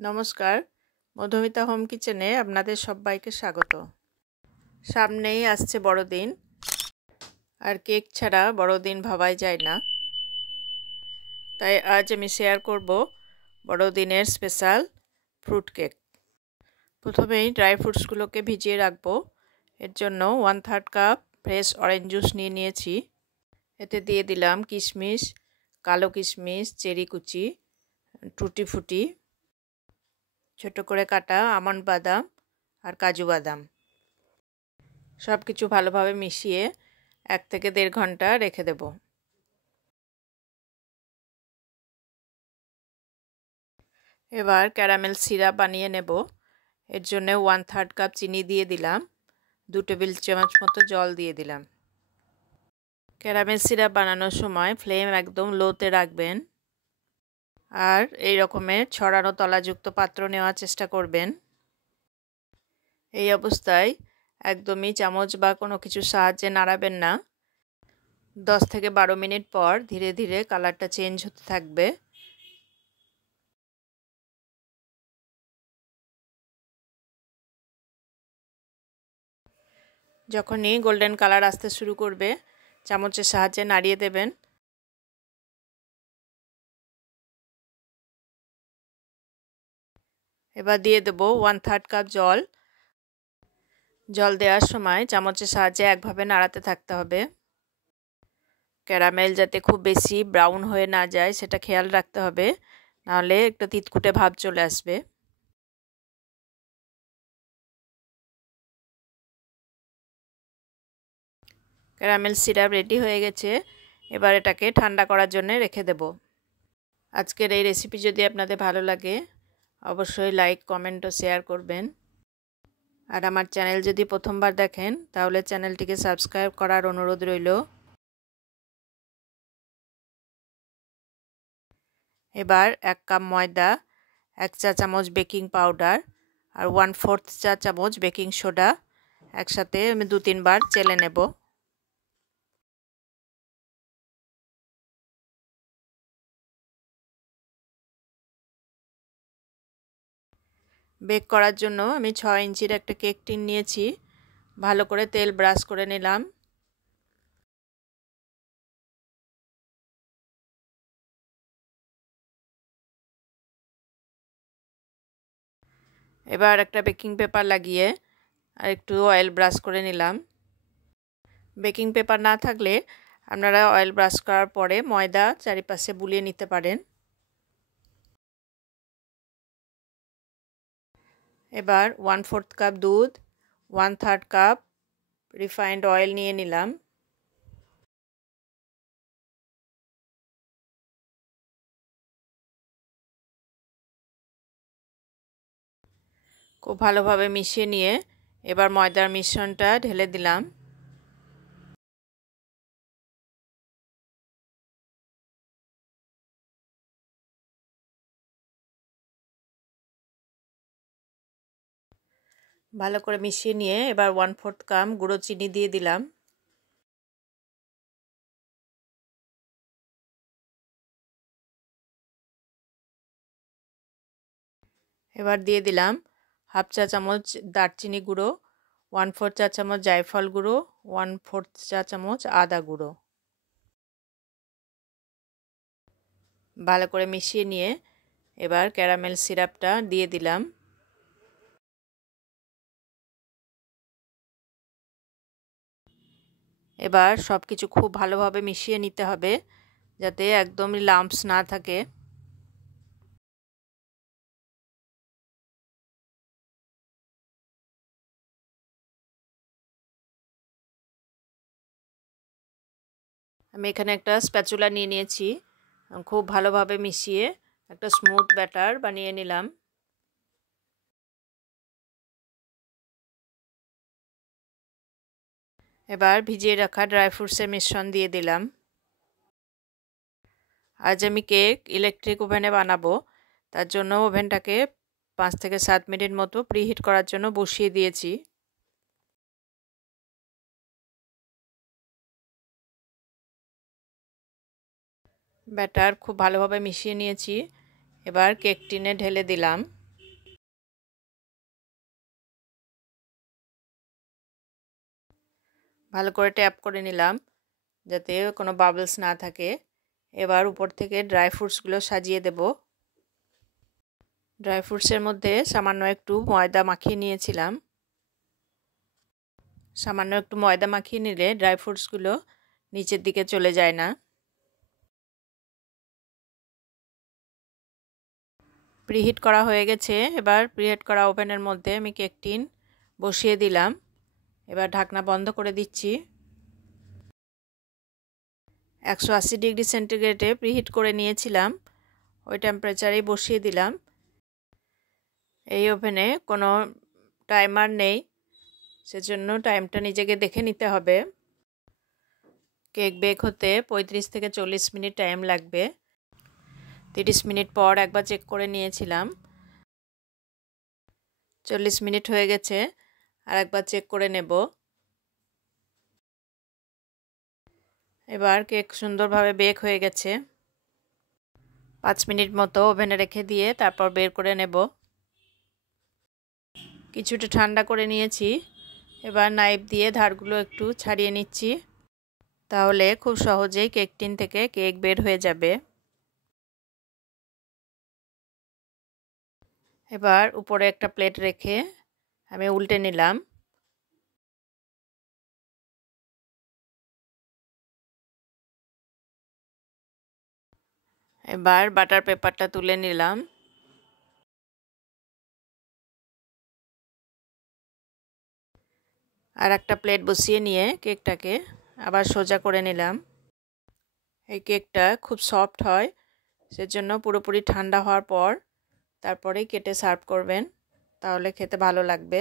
নমস্কার, মধুমিতা হোম কিচেনে আপনাদের সবাইকে স্বাগত। সামনেই আসছে বড়দিন, আর কেক ছাড়া বড়দিন ভাবাই যায় না। তাই আজ আমি শেয়ার করব বড়দিনের স্পেশাল ফ্রুট কেক। প্রথমেই ড্রাই ফ্রুটসগুলোকে ভিজিয়ে রাখবো। এর জন্য 1/3 কাপ ফ্রেশ অরেঞ্জ জুস নিয়ে নিয়েছি। এতে দিয়ে দিলাম কিশমিশ, কালো কিশমিশ, চেরি কুচি, টুটি ফুটি, ছোট করে কাটা আমন্ড বাদাম আর কাজু বাদাম। সব কিছু ভালোভাবে মিশিয়ে 1 থেকে 1.5 ঘন্টা রেখে দেব। এবার ক্যারামেল সিরাপ বানিয়ে নেব। এর জন্য 1/3 কাপ চিনি দিয়ে দিলাম, 2 টেবিল চামচ মতো জল দিয়ে দিলাম। ক্যারামেল সিরাপ বানানোর সময় ফ্লেম একদম লোতে রাখবেন, আর এই রকমের ছড়ানো তলাযুক্ত পাত্র নেওয়ার চেষ্টা করবেন। এই অবস্থায় একদমই চামচ বা কোনো কিছু সাহায্যে নাড়াবেন না। 10 থেকে 12 মিনিট পর ধীরে ধীরে কালারটা চেঞ্জ হতে থাকবে। যখনই গোল্ডেন কালার আসতে শুরু করবে, চামচের সাহায্যে নাড়িয়ে দেবেন। এবার দিয়ে দেব 1/3 কাপ জল। জল দেওয়ার সময় চামচের সাহায্যে একভাবে নাড়াতে থাকতে হবে। ক্যারামেল যাতে খুব বেশি ব্রাউন হয়ে না যায় সেটা খেয়াল রাখতে হবে, নাহলে একটা তিতকুটে ভাব চলে আসবে। ক্যারামেল সিরাপ রেডি হয়ে গেছে। এবার এটাকে ঠান্ডা করার জন্য রেখে দেব। আজকের এই রেসিপি যদি আপনাদের ভালো লাগে, অবশ্যই লাইক, কমেন্ট ও শেয়ার করবেন। আর আমার চ্যানেল যদি প্রথমবার দেখেন, তাহলে চ্যানেলটিকে সাবস্ক্রাইব করার অনুরোধ রইল। এবার 1 কাপ ময়দা, 1 চা চামচ বেকিং পাউডার আর 1/4 চা চামচ বেকিং সোডা একসাথে আমি 2-3 বার চেলে নেব। বেক করার জন্য আমি 6 ইঞ্চির একটা কেক টিন নিয়েছি। ভালো করে তেল ব্রাশ করে নিলাম। এবার একটা বেকিং পেপার লাগিয়ে আর একটু অয়েল ব্রাশ করে নিলাম। বেকিং পেপার না থাকলে আপনারা অয়েল ব্রাশ করার পরে ময়দা চারিপাশে বুলিয়ে নিতে পারেন। এবার 1/4 কাপ দুধ, 1/3 কাপ রিফাইন্ড অয়েল নিয়ে নিলাম। খুব ভালোভাবে মিশিয়ে নিয়ে এবার ময়দার মিশ্রণটা ঢেলে দিলাম। ভালো করে মিশিয়ে নিয়ে এবার 1/4 কাপ গুঁড়ো চিনি দিয়ে দিলাম। এবার দিয়ে দিলাম 1/2 চা চামচ দারচিনি গুঁড়ো, 1/4 চা চামচ জায়ফল গুঁড়ো, 1/4 চা চামচ আদা গুঁড়ো। ভালো করে মিশিয়ে নিয়ে এবার ক্যারামেল সিরাপটা দিয়ে দিলাম। এবার সব কিছু খুব ভালোভাবে মিশিয়ে নিতে হবে, যাতে একদমই লাম্পস না থাকে। আমি এখানে একটা স্প্যাচুলা নিয়ে নিয়েছি। খুব ভালোভাবে মিশিয়ে একটা স্মুথ ব্যাটার বানিয়ে নিলাম। এবার ভিজিয়ে রাখা ড্রাই ফ্রুটসের মিশ্রণ দিয়ে দিলাম। আজ আমি কেক ইলেকট্রিক ওভেনে বানাবো, তার জন্য ওভেনটাকে 5 থেকে 7 মিনিট মতো প্রিহিট করার জন্য বসিয়ে দিয়েছি। ব্যাটার খুব ভালোভাবে মিশিয়ে নিয়েছি। এবার কেক টিনে ঢেলে দিলাম। ভালো করে ট্যাপ করে নিলাম যাতে কোনো বাবলস না থাকে। এবার উপর থেকে ড্রাই ফ্রুটসগুলো সাজিয়ে দেব। ড্রাই ফ্রুটসের মধ্যে সামান্য একটু ময়দা মাখিয়ে নিয়েছিলাম। সামান্য একটু ময়দা মাখিয়ে নিলে ড্রাই ফ্রুটসগুলো নিচের দিকে চলে যায় না। প্রিহিট করা হয়ে গেছে। এবার প্রিহিট করা ওভেনের মধ্যে আমি কেক টিন বসিয়ে দিলাম। এবার ঢাকনা বন্ধ করে দিচ্ছি। 180 ডিগ্রি সেন্টিগ্রেডে প্রিহিট করে নিয়েছিলাম, ওই টেম্পারেচারেই বসিয়ে দিলাম। এই ওভেনে কোনো টাইমার নেই, সেজন্য টাইমটা নিজেকে দেখে নিতে হবে। কেক বেক হতে 35 থেকে 40 মিনিট টাইম লাগবে। 30 মিনিট পর একবার চেক করে নিয়েছিলাম। 40 মিনিট হয়ে গেছে, আর একবার চেক করে নেব। এবার কেক সুন্দরভাবে বেক হয়ে গেছে। 5 মিনিট মতো ওভেনে রেখে দিয়ে তারপর বের করে নেব। কিছুটা ঠান্ডা করে নিয়েছি। এবার নাইফ দিয়ে ধারগুলো একটু ছাড়িয়ে নিচ্ছি, তাহলে খুব সহজেই কেক টিন থেকে কেক বের হয়ে যাবে। এবার উপরে একটা প্লেট রেখে আমি উল্টে নিলাম। এবার বাটার পেপারটা তুলে নিলাম। আর একটা প্লেট বসিয়ে নিয়ে কেকটাকে আবার সোজা করে নিলাম। এই কেকটা খুব সফট হয়, সেজন্য পুরোপুরি ঠান্ডা হওয়ার পর তারপরেই কেটে সার্ভ করবেন, তাহলে খেতে ভালো লাগবে।